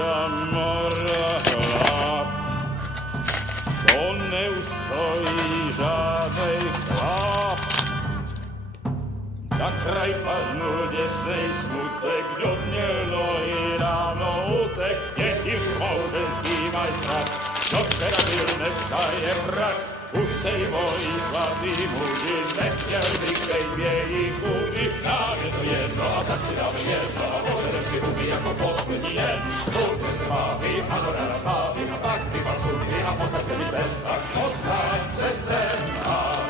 za mora hlad. To neustojí žádnej chlap. Na kraj padnul desnej smutek, dodnelo i ráno utek, děti môžem snímaj sa, no včera byl dneska je brak, už sej moji svatý muži, nechtěl bych tej bějí kůži, nám je to jedno a tak si dáme jedno, a požerem si huby jako poslední den, buďme se vámi, ano ráda slávy, a tak vypad sudy a posaď se mi sem, tak posaď se sem, a